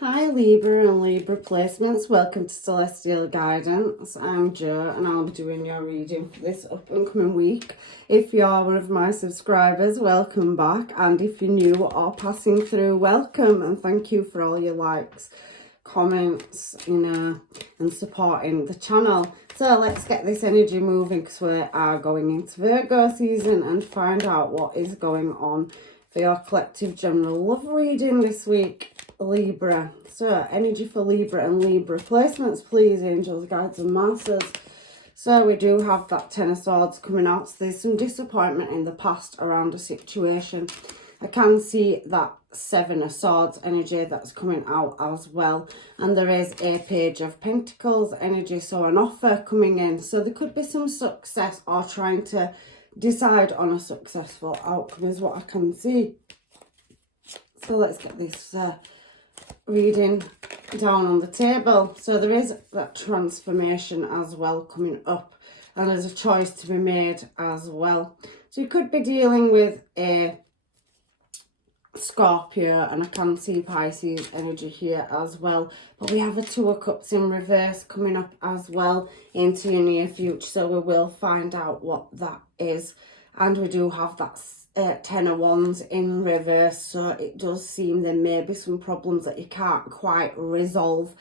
Hi Libra and Libra placements, welcome to Celestial Guidance. I'm Jo and I'll be doing your reading for this up and coming week. If you are one of my subscribers, welcome back, and if you're new or passing through, welcome, and thank you for all your likes, comments, and supporting the channel. So let's get this energy moving because we are going into Virgo season and find out what is going on for your collective general love reading this week, Libra. So energy for Libra and Libra placements, please, angels, guides and masters. So we do have that Ten of Swords coming out. So there's some disappointment in the past around a situation. I can see that Seven of Swords energy that's coming out as well. And there is a Page of Pentacles energy, so an offer coming in. So there could be some success or trying to decide on a successful outcome is what I can see. So let's get this reading down on the table. So there is that transformation as well coming up, and there's a choice to be made as well. So you could be dealing with a Scorpio, and I can see Pisces energy here as well, but we have a Two of Cups in reverse coming up as well into your near future, so we will find out what that is. And we do have that Ten of Wands in reverse, so it does seem there may be some problems that you can't quite resolve,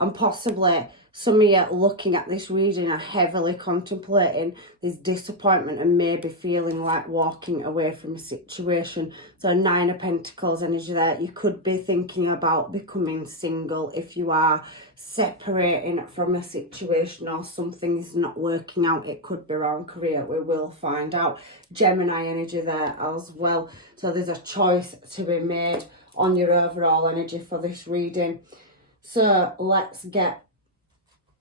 and possibly some of you looking at this reading are heavily contemplating this disappointment and maybe feeling like walking away from a situation. So Nine of Pentacles energy there. You could be thinking about becoming single if you are separating from a situation or something is not working out. It could be around career. We will find out. Gemini energy there as well. So there's a choice to be made on your overall energy for this reading. So let's get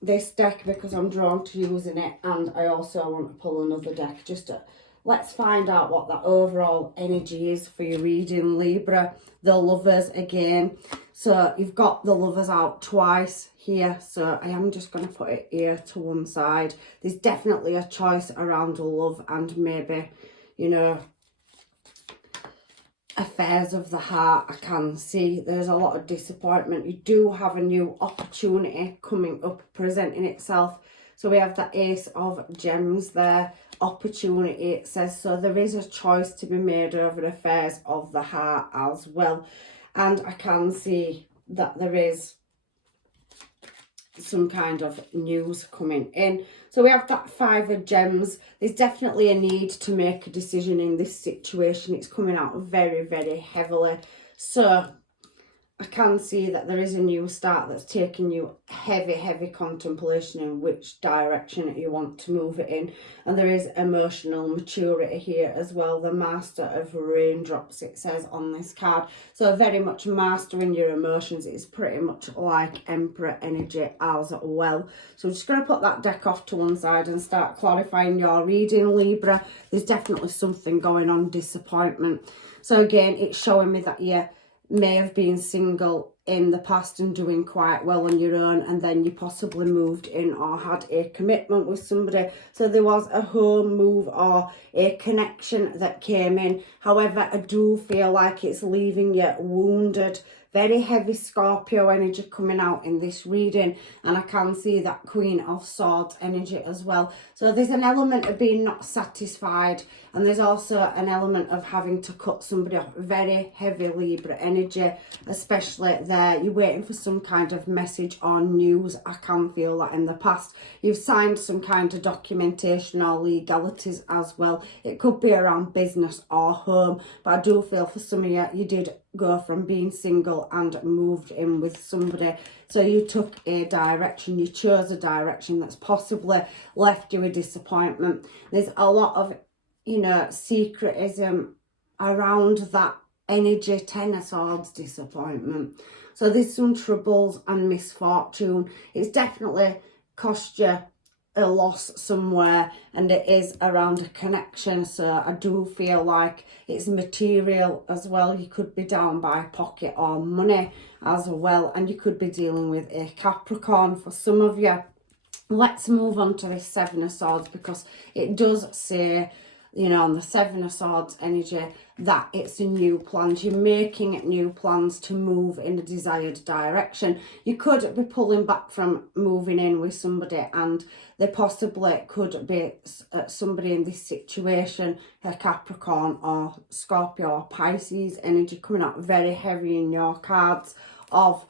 this deck because I'm drawn to using it, and I also want to pull another deck just to let's find out what that overall energy is for your reading, Libra. The Lovers again. So you've got the Lovers out twice here, so I am just going to put it here to one side. There's definitely a choice around love and maybe, affairs of the heart. I can see there's a lot of disappointment. You do have a new opportunity coming up, presenting itself. So we have the Ace of Gems there, opportunity it says. So there is a choice to be made over affairs of the heart as well. And I can see that there is some kind of news coming in. So we have that Five of Gems. There's definitely a need to make a decision in this situation. It's coming out very, very heavily. So I can see that there is a new start that's taking you heavy contemplation in which direction you want to move it in. And there is emotional maturity here as well. The Master of Raindrops, it says on this card. So very much mastering your emotions. It's pretty much like Emperor energy as well. So I'm just going to put that deck off to one side and start clarifying your reading, Libra. There's definitely something going on, disappointment. So again, it's showing me that you may have been single in the past and doing quite well on your own, and then you possibly moved in or had a commitment with somebody. So there was a home move or a connection that came in. However, I do feel like it's leaving you wounded. Very heavy Scorpio energy coming out in this reading, and I can see that Queen of Swords energy as well. So there's an element of being not satisfied, and there's also an element of having to cut somebody off. Very heavy Libra energy, especially there. You're waiting for some kind of message or news. I can feel that in the past. You've signed some kind of documentation or legalities as well. It could be around business or home, but I do feel for some of you, you did go from being single and moved in with somebody. So you took a direction, you chose a direction that's possibly left you with disappointment. There's a lot of, secretism around that energy. Ten of Swords, disappointment. So there's some troubles and misfortune. It's definitely cost you a loss somewhere, and it is around a connection. So I do feel like it's material as well. You could be down by pocket or money as well, and you could be dealing with a Capricorn for some of you. Let's move on to this Seven of Swords because it does say you know, on the Seven of Swords energy, that it's a new plans. You're making new plans to move in a desired direction. You could be pulling back from moving in with somebody, and there possibly could be somebody in this situation, a Capricorn or Scorpio or Pisces energy coming out very heavy in your cards, of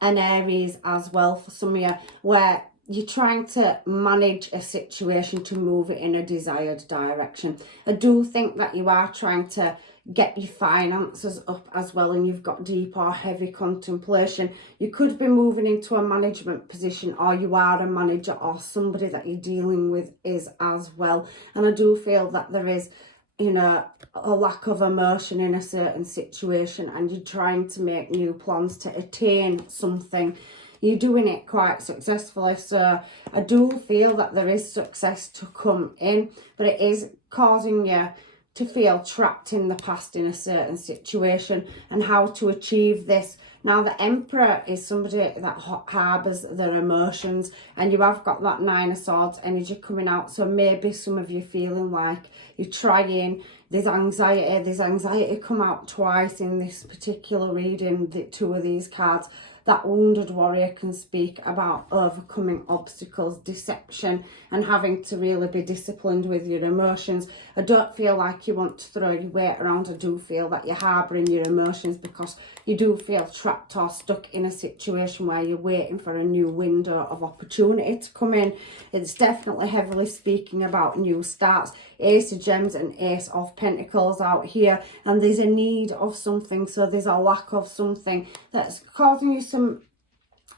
an Aries as well for some of you, where you're trying to manage a situation to move it in a desired direction. I do think that you are trying to get your finances up as well, and you've got deep or heavy contemplation. You could be moving into a management position, or you are a manager, or somebody that you're dealing with is as well. And I do feel that there is, you know, a lack of emotion in a certain situation, and you're trying to make new plans to attain something. You're doing it quite successfully, so I do feel that there is success to come in, but it is causing you to feel trapped in the past in a certain situation, and how to achieve this. Now, the Emperor is somebody that harbours their emotions, and you have got that Nine of Swords energy coming out, so maybe some of you feeling like you're trying, there's anxiety come out twice in this particular reading, the two of these cards. That Wounded Warrior can speak about overcoming obstacles, deception, and having to really be disciplined with your emotions. I don't feel like you want to throw your weight around. I do feel that you're harbouring your emotions because you do feel trapped or stuck in a situation where you're waiting for a new window of opportunity to come in. It's definitely heavily speaking about new starts. Ace of Gems and Ace of Pentacles out here, and there's a need of something, so there's a lack of something that's causing you some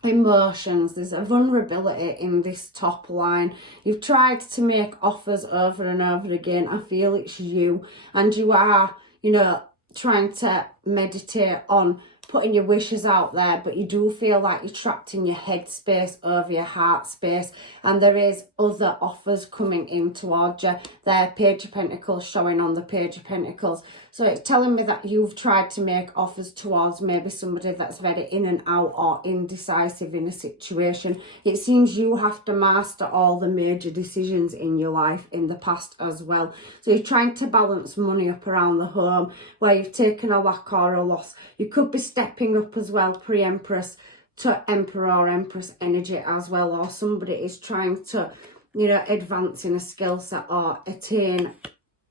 emotions. There's a vulnerability in this top line. You've tried to make offers over and over again. I feel it's you, and you are, you know, trying to meditate on putting your wishes out there, but you do feel like you're trapped in your head space over your heart space, and there is other offers coming in towards you. There, Page of Pentacles showing on the Page of Pentacles. So it's telling me that you've tried to make offers towards maybe somebody that's very in and out or indecisive in a situation. It seems you have to master all the major decisions in your life in the past as well. So you're trying to balance money up around the home, where you've taken a lack or a loss. You could be stepping up as well, pre-Empress, to Emperor or Empress energy as well, or somebody is trying to, you know, advance in a skill set or attain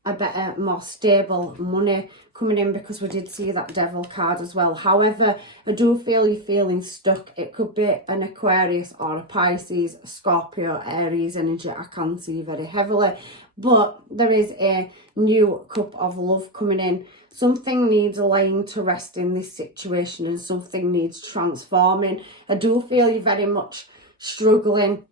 a better, more stable money coming in, because we did see that Devil card as well. However, I do feel you're feeling stuck. It could be an Aquarius or a Pisces, Scorpio, Aries energy. I can see very heavily, but there is a new cup of love coming in. Something needs laying to rest in this situation, and something needs transforming. I do feel you're very much struggling.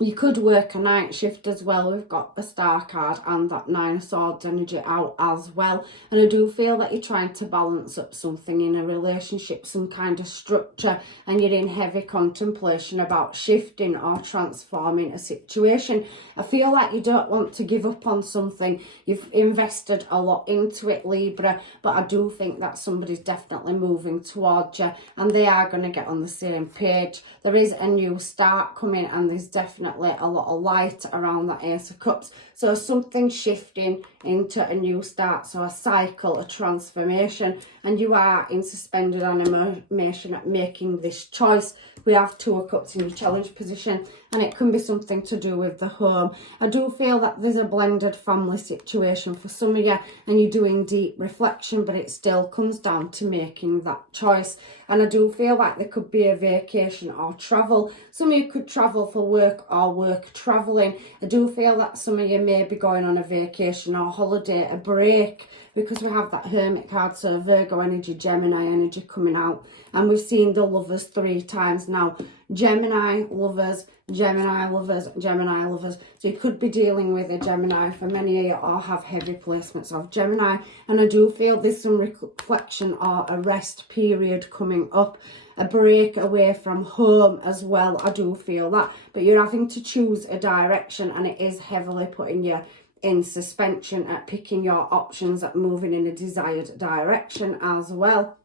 You could work a night shift as well. We've got the Star card and that Nine of Swords energy out as well. And I do feel that you're trying to balance up something in a relationship, some kind of structure, and you're in heavy contemplation about shifting or transforming a situation. I feel like you don't want to give up on something. You've invested a lot into it, Libra, but I do think that somebody's definitely moving towards you, and they are going to get on the same page. There is a new start coming, and there's definitely a lot of light around that Ace of Cups. So something shifting into a new start, so a cycle, a transformation, and you are in suspended animation at making this choice. We have Two of Cups in your challenge position, and it can be something to do with the home. I do feel that there's a blended family situation for some of you, and you're doing deep reflection, but it still comes down to making that choice. And I do feel like there could be a vacation or travel. Some of you could travel for work or work travelling. I do feel that some of you may be going on a vacation or holiday, a break, because we have that Hermit card, so Virgo energy, Gemini energy coming out. And we've seen the Lovers 3 times now. Gemini, Lovers, Gemini, Lovers, Gemini, Lovers. So you could be dealing with a Gemini for many of you, or have heavy placements of Gemini. And I do feel there's some reflection or a rest period coming up. A break away from home as well. I do feel that. But you're having to choose a direction, and it is heavily putting you in suspension at picking your options, at moving in a desired direction as well.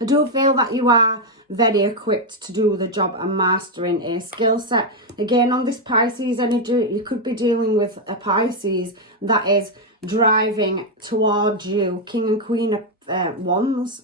I do feel that you are very equipped to do the job and mastering a skill set. Again, on this Pisces energy, you could be dealing with a Pisces that is driving towards you. King and Queen of Wands.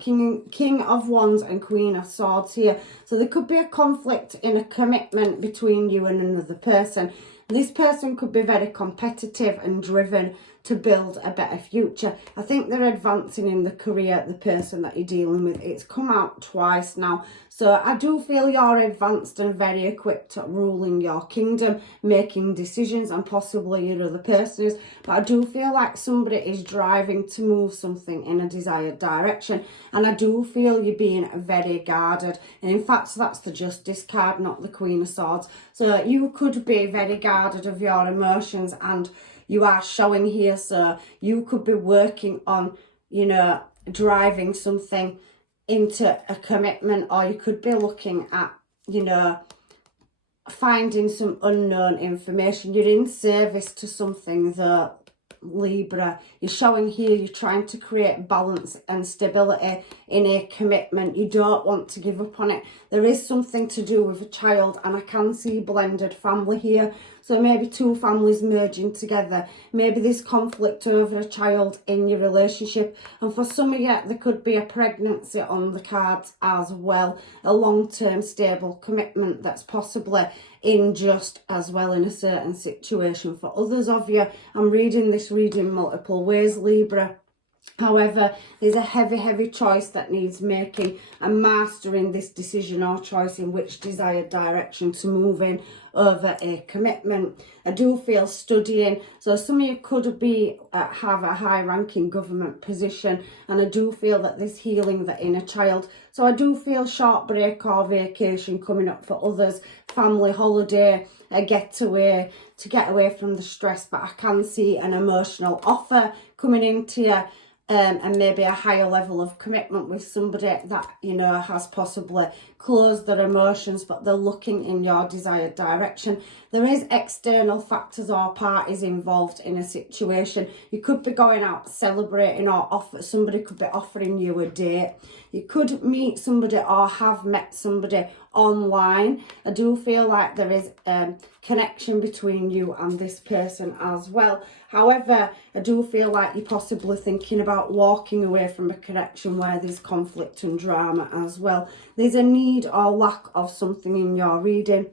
King of Wands and Queen of Swords here. So there could be a conflict in a commitment between you and another person. This person could be very competitive and driven to build a better future. I think they're advancing in the career, the person that you're dealing with. It's come out twice now. So I do feel you're advanced and very equipped at ruling your kingdom, making decisions, and possibly your other person is. But I do feel like somebody is driving to move something in a desired direction. And I do feel you're being very guarded. And in fact, that's the Justice card, not the Queen of Swords. So you could be very guarded of your emotions, and you are showing here. So you could be working on, you know, driving something into a commitment, or you could be looking at, you know, finding some unknown information. You're in service to something though, Libra. You're showing here you're trying to create balance and stability in a commitment. You don't want to give up on it. There is something to do with a child, and I can see blended family here. So maybe two families merging together. Maybe there's conflict over a child in your relationship. And for some of you, there could be a pregnancy on the cards as well. A long-term stable commitment that's possibly unjust as well in a certain situation. For others of you, I'm reading this reading multiple ways, Libra. However, there's a heavy choice that needs making and mastering this decision or choice in which desired direction to move in over a commitment. I do feel studying. So some of you could be have a high-ranking government position, and I do feel that there's healing the inner child. So I do feel short break or vacation coming up for others, family holiday, a getaway to get away from the stress. But I can see an emotional offer coming into you. And maybe a higher level of commitment with somebody that, you know, has possibly closed their emotions, but they're looking in your desired direction. There is external factors or parties involved in a situation. You could be going out celebrating, or somebody could be offering you a date. You could meet somebody or have met somebody online. I do feel like there is connection between you and this person as well. However, I do feel like you're possibly thinking about walking away from a connection where there's conflict and drama as well. There's a need or lack of something in your reading.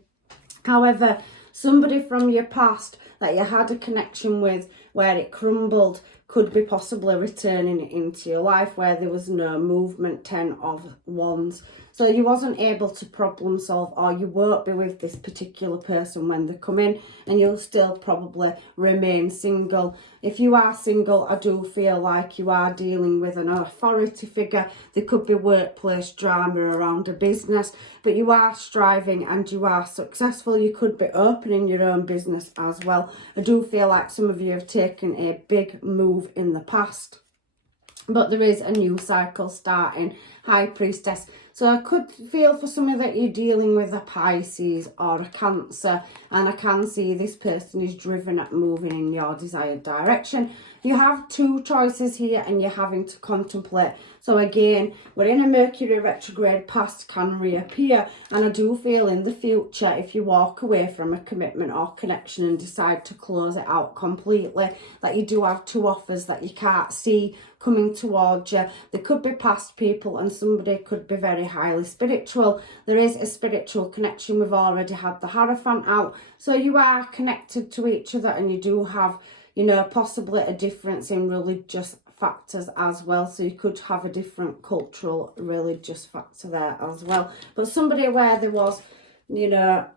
However, somebody from your past that you had a connection with where it crumbled could be possibly returning into your life where there was no movement. 10 of Wands. So you wasn't able to problem solve, or you won't be with this particular person when they come in, and you'll still probably remain single. If you are single, I do feel like you are dealing with an authority figure. There could be workplace drama around a business, but you are striving and you are successful. You could be opening your own business as well. I do feel like some of you have taken a big move in the past, but there is a new cycle starting. High Priestess. So I could feel for some of that you're dealing with a Pisces or a Cancer, and I can see this person is driven at moving in your desired direction. You have two choices here and you're having to contemplate. So again, we're in a Mercury retrograde, past can reappear, and I do feel in the future, if you walk away from a commitment or connection and decide to close it out completely, that you do have two offers that you can't see coming towards you. There could be past people, and somebody could be very highly spiritual. There is a spiritual connection. We've already had the Hierophant out. So you are connected to each other, and you do have, you know, possibly a difference in religious factors as well. So you could have a different cultural religious factor there as well. But somebody where there was, you know,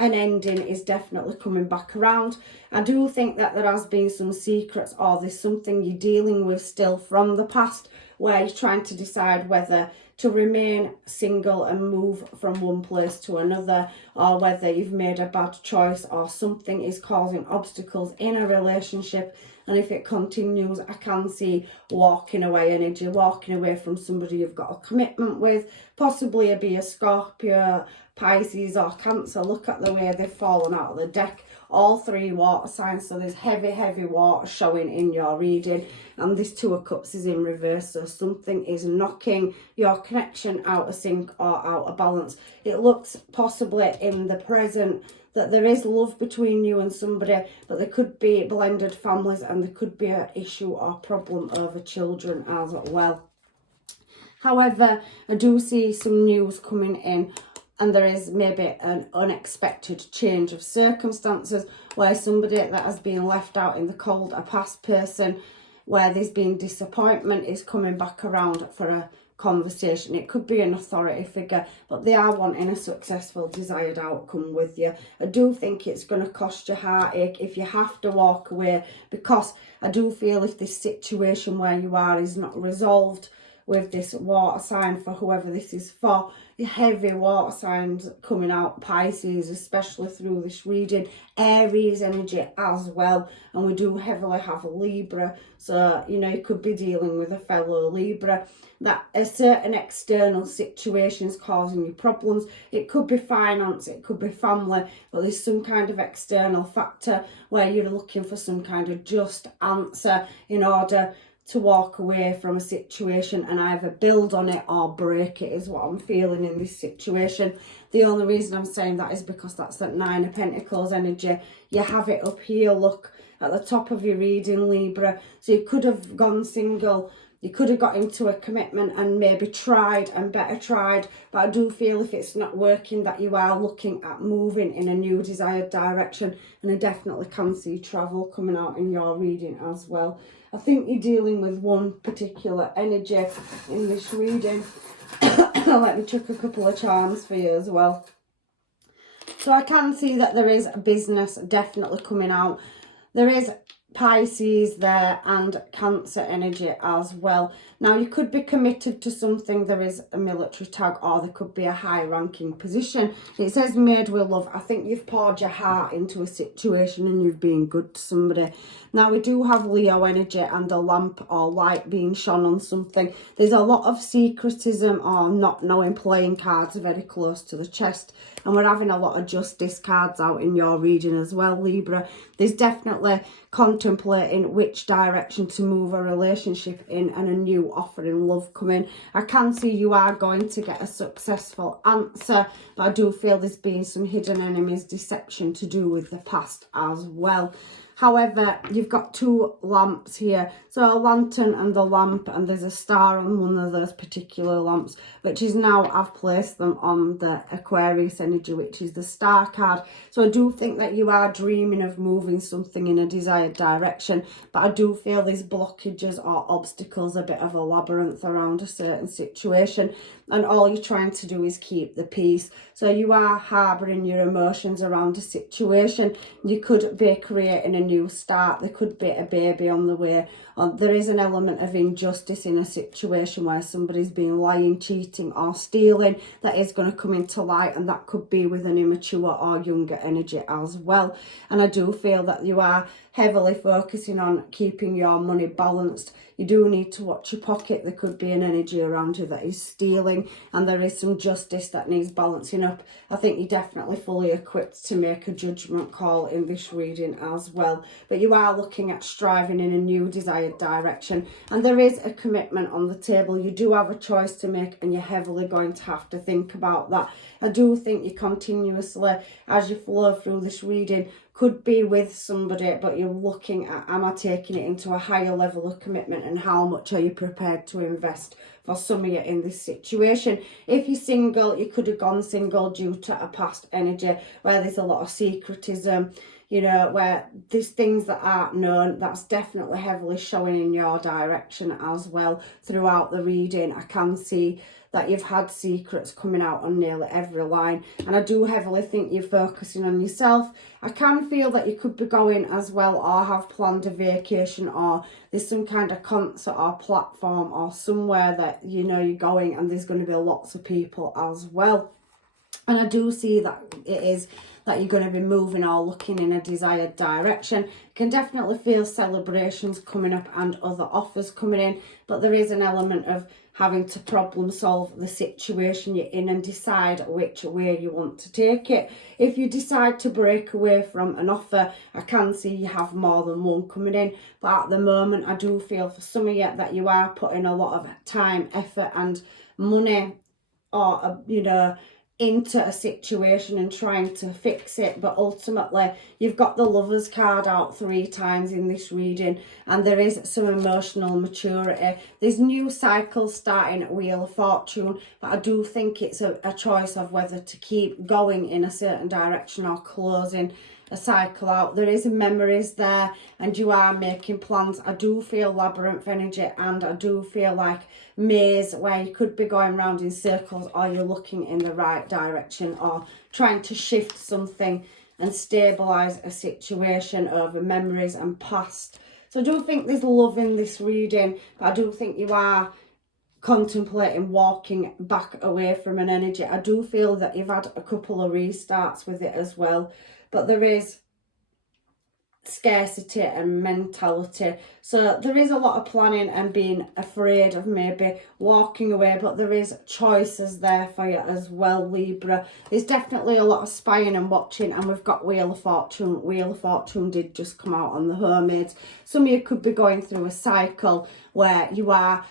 an ending is definitely coming back around. I do think that there has been some secrets, or there's something you're dealing with still from the past where you're trying to decide whether to remain single and move from one place to another, or whether you've made a bad choice or something is causing obstacles in a relationship. And if it continues, I can see walking away energy, walking away from somebody you've got a commitment with, possibly be a Scorpio, Pisces or Cancer. Look at the way they've fallen out of the deck. All 3 water signs, so there's heavy water showing in your reading, and this 2 of Cups is in reverse, so something is knocking your connection out of sync or out of balance. It looks possibly in the present that there is love between you and somebody, but there could be blended families, and there could be an issue or problem over children as well. However, I do see some news coming in, and there is maybe an unexpected change of circumstances where somebody that has been left out in the cold, a past person, where there's been disappointment, is coming back around for a conversation. It could be an authority figure, but they are wanting a successful desired outcome with you. I do think it's going to cost you heartache if you have to walk away, because I do feel if this situation where you are is not resolved with this water sign, for whoever this is for, the heavy water signs coming out, Pisces, especially through this reading, Aries energy as well, and we do heavily have Libra, so you know, you could be dealing with a fellow Libra, that a certain external situation is causing you problems. It could be finance, it could be family, but there's some kind of external factor where you're looking for some kind of just answer in order to walk away from a situation and either build on it or break it, is what I'm feeling in this situation. The only reason I'm saying that is because that's that 9 of Pentacles energy. You have it up here, look, at the top of your reading, Libra. So you could have gone single, you could have got into a commitment and maybe tried and better tried, but I do feel if it's not working that you are looking at moving in a new desired direction, and I definitely can see travel coming out in your reading as well. I think you're dealing with one particular energy in this reading. Let me check a couple of charms for you as well. So I can see that there is a business definitely coming out. There is Pisces there and Cancer energy as well. Now you could be committed to something, there is a military tag, or there could be a high ranking position. It says made with love. I think you've poured your heart into a situation and you've been good to somebody. Now we do have Leo energy and a lamp or light being shone on something. There's a lot of secretism or not knowing, playing cards very close to the chest, and we're having a lot of justice cards out in your reading as well, Libra. There's definitely contemplating which direction to move a relationship in, and a new offering love coming. I can see you are going to get a successful answer, but I do feel there's been some hidden enemies, deception to do with the past as well. However, you've got 2 lamps here, so a lantern and a lamp, and there's a star on one of those particular lamps, which is now, I've placed them on the Aquarius energy, which is the star card. So I do think that you are dreaming of moving something in a desired direction, but I do feel there's blockages or obstacles, a bit of a labyrinth around a certain situation, and all you're trying to do is keep the peace. So you are harbouring your emotions around a situation. You could be creating a new start, there could be a baby on the way, or there is an element of injustice in a situation where somebody's been lying, cheating or stealing that is going to come into light, and that could be with an immature or younger energy as well. And I do feel that you are heavily focusing on keeping your money balanced. You do need to watch your pocket. There could be an energy around you that is stealing, and there is some justice that needs balancing up. I think you're definitely fully equipped to make a judgment call in this reading as well. But you are looking at striving in a new desired direction, and there is a commitment on the table. You do have a choice to make, and you're heavily going to have to think about that. I do think you continuously, as you flow through this reading, could be with somebody, but you're looking at, am I taking it into a higher level of commitment, and how much are you prepared to invest for some of you in this situation. If you're single, you could have gone single due to a past energy where there's a lot of secretism, you know, where there's things that aren't known. That's definitely heavily showing in your direction as well throughout the reading. I can see that you've had secrets coming out on nearly every line, and I do heavily think you're focusing on yourself. I can feel that you could be going as well, or have planned a vacation, or there's some kind of concert or platform or somewhere that you know you're going, and there's going to be lots of people as well. And I do see that it is that you're going to be moving or looking in a desired direction. You can definitely feel celebrations coming up and other offers coming in, but there is an element of having to problem solve the situation you're in and decide which way you want to take it. If you decide to break away from an offer, I can see you have more than one coming in, but at the moment I do feel for some of you that you are putting a lot of time, effort and money, or you know, into a situation and trying to fix it, but ultimately you've got the Lovers card out 3 times in this reading, and there is some emotional maturity. There's new cycles starting at Wheel of Fortune, but I do think it's a choice of whether to keep going in a certain direction or closing a cycle out. There is memories there and you are making plans. I do feel labyrinth energy, and I do feel like maze, where you could be going round in circles, or you're looking in the right direction or trying to shift something and stabilize a situation over memories and past. So I do think there's love in this reading, but I do think you are contemplating walking back away from an energy. I do feel that you've had a couple of restarts with it as well, but there is scarcity and mentality. So there is a lot of planning and being afraid of maybe walking away, but there is choices there for you as well, Libra. There's definitely a lot of spying and watching, and we've got Wheel of Fortune. Wheel of Fortune did just come out on the Hermaids. Some of you could be going through a cycle where you are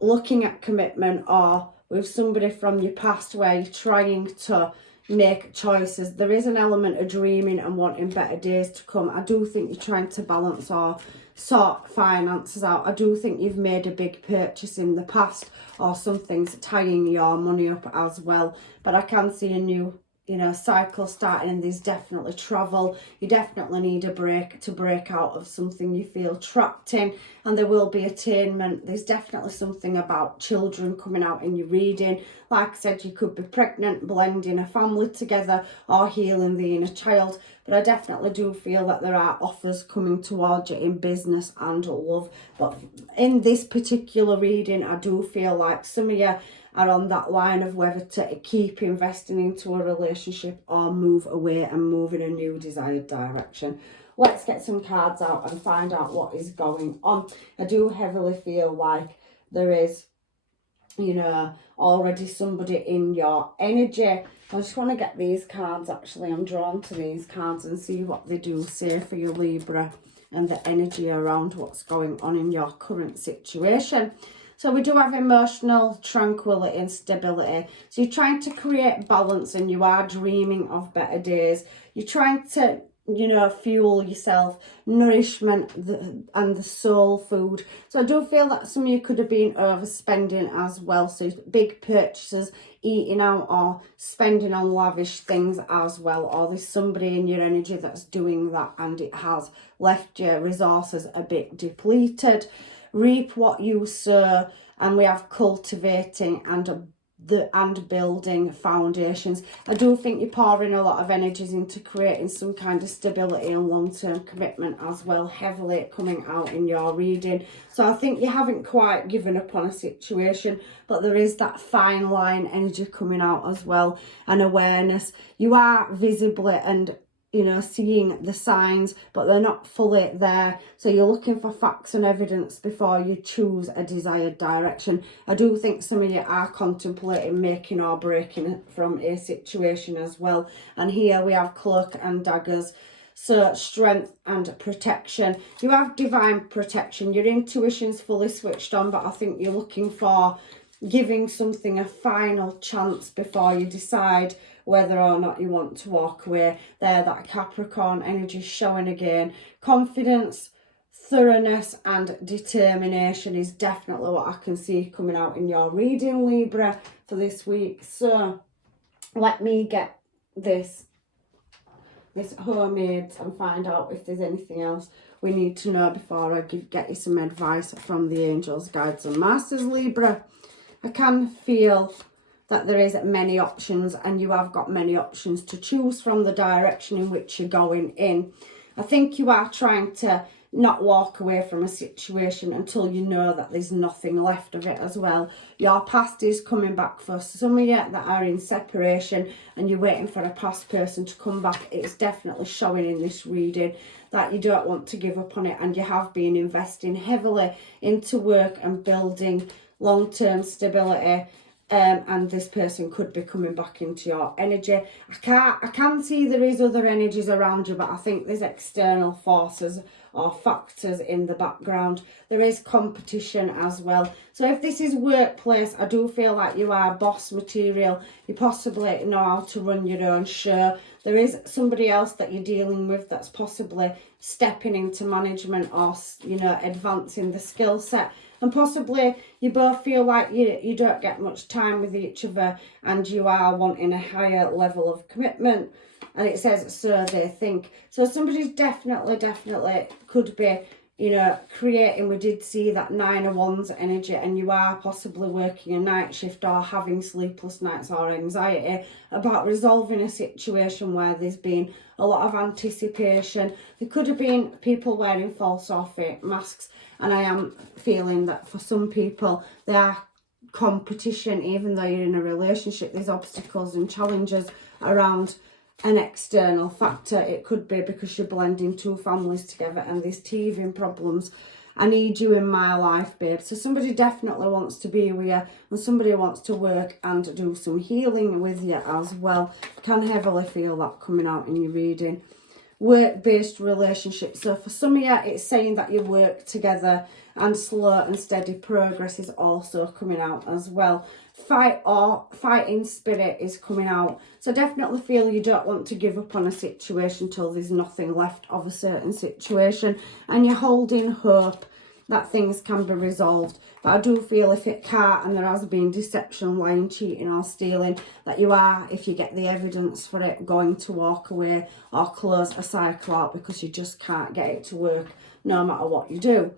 looking at commitment, or with somebody from your past where you're trying to make choices. There is an element of dreaming and wanting better days to come. I do think you're trying to balance or sort finances out. I do think you've made a big purchase in the past, or something's tying your money up as well. But I can see a new, you know, cycle starting, and there's definitely travel. You definitely need a break to break out of something you feel trapped in, and there will be attainment. There's definitely something about children coming out in your reading. Like I said, you could be pregnant, blending a family together, or healing the inner child. But I definitely do feel that there are offers coming towards you in business and love. But in this particular reading, I do feel like some of you are on that line of whether to keep investing into a relationship or move away and move in a new desired direction. Let's get some cards out and find out what is going on. I do heavily feel like there is, you know, already somebody in your energy. I just want to get these cards, actually. I'm drawn to these cards and see what they do say for you, Libra, and the energy around what's going on in your current situation. So we do have emotional tranquility and stability. So you're trying to create balance, and you are dreaming of better days. You're trying to, you know, fuel yourself, nourishment and the soul food. So I do feel that some of you could have been overspending as well. So big purchases, eating out or spending on lavish things as well. Or there's somebody in your energy that's doing that, and it has left your resources a bit depleted. Reap what you sow, and we have cultivating and building foundations. I do think you're pouring a lot of energies into creating some kind of stability and long-term commitment as well, heavily coming out in your reading. So I think you haven't quite given up on a situation, but there is that fine line energy coming out as well, and awareness. You are visibly and, you know, seeing the signs, but they're not fully there. So you're looking for facts and evidence before you choose a desired direction. I do think some of you are contemplating making or breaking from a situation as well. And here we have cloak and daggers. So strength and protection. You have divine protection. Your intuition's fully switched on, but I think you're looking for giving something a final chance before you decide whether or not you want to walk away. There, that Capricorn energy showing again. Confidence, thoroughness and determination is definitely what I can see coming out in your reading, Libra, for this week. So let me get this Hermaids and find out if there's anything else we need to know before I get you some advice from the angels, guides and masters, Libra. I can feel that there is many options, and you have got many options to choose from, the direction in which you're going in. I think you are trying to not walk away from a situation until you know that there's nothing left of it as well. Your past is coming back for some of you that are in separation and you're waiting for a past person to come back. It's definitely showing in this reading that you don't want to give up on it, and you have been investing heavily into work and building long-term stability. And this person could be coming back into your energy. I can see there is other energies around you, but I think there's external forces or factors in the background. There is competition as well. So if this is workplace, I do feel like you are boss material. You possibly know how to run your own show. There is somebody else that you're dealing with that's possibly stepping into management or, you know, advancing the skill set. And possibly you both feel like you don't get much time with each other and you are wanting a higher level of commitment. And it says, so they think. So somebody's definitely could be, you know, creating. We did see that 9 of Wands energy, and you are possibly working a night shift or having sleepless nights or anxiety about resolving a situation where there's been a lot of anticipation. There could have been people wearing false or fake masks, and I am feeling that for some people there are competition. Even though you're in a relationship, there's obstacles and challenges around an external factor. It could be because you're blending two families together and there's teething problems. I need you in my life, babe. So somebody definitely wants to be with you, and somebody wants to work and do some healing with you as well. I can heavily feel that coming out in your reading. Work-based relationship. So for some of you, it's saying that you work together, and slow and steady progress is also coming out as well. Fighting spirit is coming out. So definitely feel you don't want to give up on a situation till there's nothing left of a certain situation, and you're holding hope that things can be resolved. But I do feel if it can't, and there has been deception, lying, cheating or stealing, that you are, if you get the evidence for it, going to walk away or close a cycle out because you just can't get it to work no matter what you do.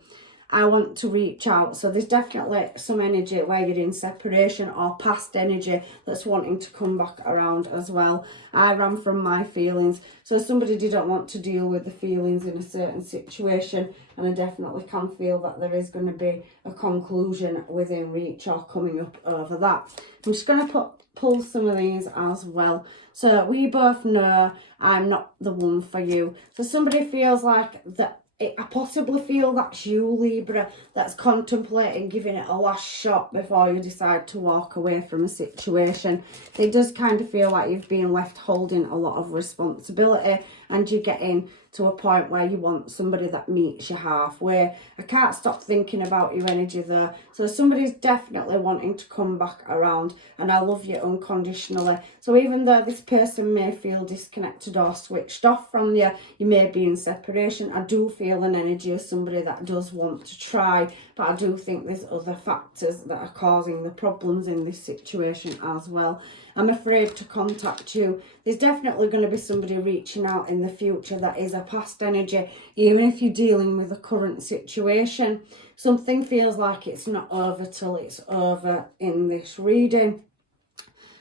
I want to reach out. So there's definitely some energy where you're in separation or past energy that's wanting to come back around as well. I ran from my feelings. So somebody didn't want to deal with the feelings in a certain situation, and I definitely can feel that there is going to be a conclusion within reach or coming up over that. I'm just going to pull some of these as well. So we both know I'm not the one for you. So somebody feels like that. I possibly feel that's you, Libra, that's contemplating giving it a last shot before you decide to walk away from a situation. It does kind of feel like you've been left holding a lot of responsibility, and you're getting to a point where you want somebody that meets you halfway. I can't stop thinking about your energy though. So somebody's definitely wanting to come back around, and I love you unconditionally. So even though this person may feel disconnected or switched off from you, you may be in separation, I do feel an energy of somebody that does want to try, but I do think there's other factors that are causing the problems in this situation as well. I'm afraid to contact you. There's definitely going to be somebody reaching out in the future that is a past energy, even if you're dealing with a current situation. Something feels like it's not over till it's over in this reading.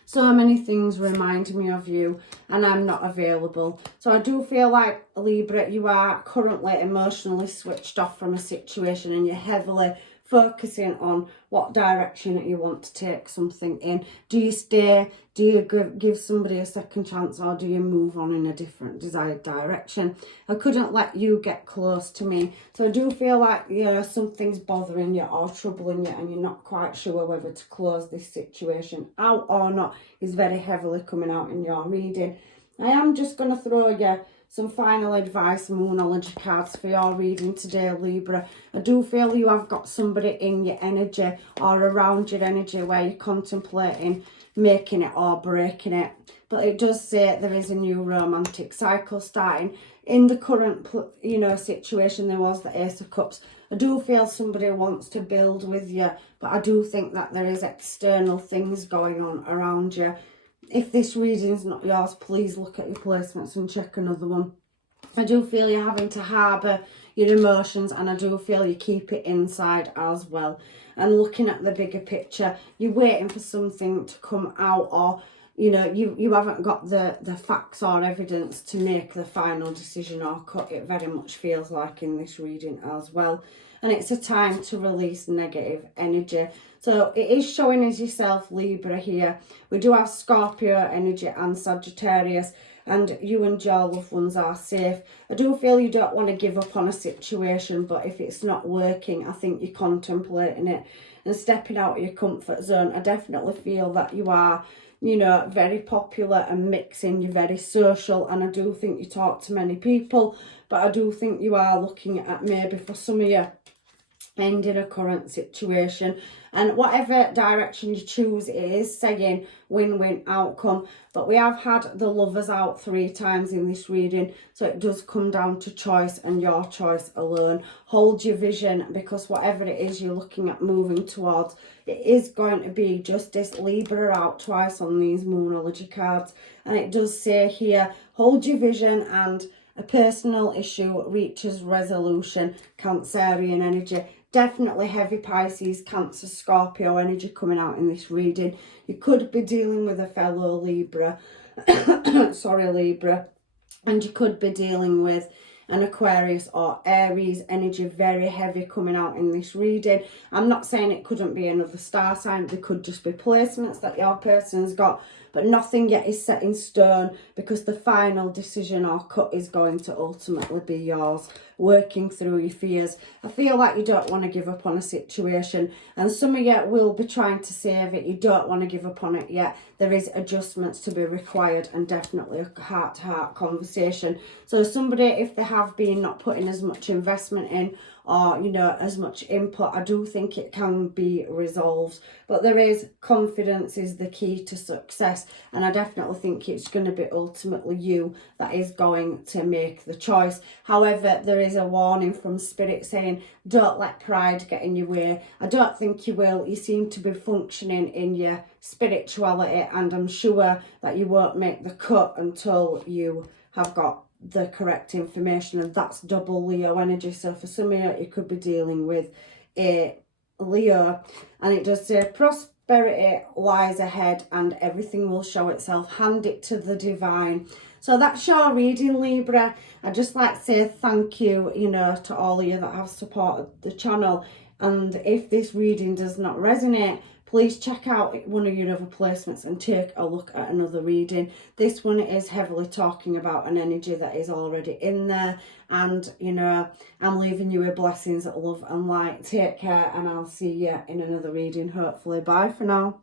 So many things remind me of you, and I'm not available. So I do feel like, Libra, you are currently emotionally switched off from a situation, and you're heavily focusing on what direction you want to take something in. Do you stay? Do you give somebody a second chance, or do you move on in a different desired direction? I couldn't let you get close to me. So I do feel like, you know, something's bothering you or troubling you, and you're not quite sure whether to close this situation out or not. Is very heavily coming out in your reading. I am just going to throw you some final advice, Moonology cards for your reading today, Libra. I do feel you have got somebody in your energy or around your energy where you're contemplating making it or breaking it. But it does say there is a new romantic cycle starting. In the current, you know, situation, there was the Ace of Cups. I do feel somebody wants to build with you, but I do think that there is external things going on around you. If this reading's not yours, please look at your placements and check another one. I do feel you're having to harbour your emotions, and I do feel you keep it inside as well. And looking at the bigger picture, you're waiting for something to come out, or, you know, you haven't got the facts or evidence to make the final decision or cut. It very much feels like in this reading as well. And it's a time to release negative energy. So it is showing as yourself, Libra, here. We do have Scorpio energy and Sagittarius, and you and your loved ones are safe. I do feel you don't want to give up on a situation, but if it's not working, I think you're contemplating it. and stepping out of your comfort zone. I definitely feel that you are, you know, very popular and mixing. You're very social, and I do think you talk to many people, but I do think you are looking at maybe for some of you ending a current situation, and whatever direction you choose, it is saying win-win outcome. But we have had the Lovers out 3 times in this reading, so it does come down to choice and your choice alone. Hold your vision, because whatever it is you're looking at moving towards, it is going to be justice. Libra out twice on these Moonology cards, and it does say here, hold your vision and a personal issue reaches resolution. Cancerian energy. Definitely heavy Pisces, Cancer, Scorpio energy coming out in this reading. You could be dealing with a fellow Libra. Sorry, Libra. And you could be dealing with an Aquarius or Aries energy, very heavy coming out in this reading. I'm not saying it couldn't be another star sign. There could just be placements that your person's got, but nothing yet is set in stone, because the final decision or cut is going to ultimately be yours. Working through your fears. I feel like you don't want to give up on a situation, and some of you will be trying to save it. You don't want to give up on it yet. There is adjustments to be required, and definitely a heart-to-heart conversation. So somebody, if they have been not putting as much investment in, or, you know, as much input, I do think it can be resolved. But there is confidence is the key to success, and I definitely think it's going to be ultimately you that is going to make the choice. However, there is a warning from Spirit saying, don't let pride get in your way. I don't think you will. You seem to be functioning in your spirituality, and I'm sure that you won't make the cut until you have got the correct information, and that's double Leo energy. So for some of you, you could be dealing with a Leo, and it does say prosperity lies ahead and everything will show itself. Hand it to the divine. So that's your reading, Libra. I'd just like to say thank you, you know, to all of you that have supported the channel. And if this reading does not resonate, please check out one of your other placements and take a look at another reading. This one is heavily talking about an energy that is already in there. And, you know, I'm leaving you with blessings, love and light. Take care, and I'll see you in another reading, hopefully. Bye for now.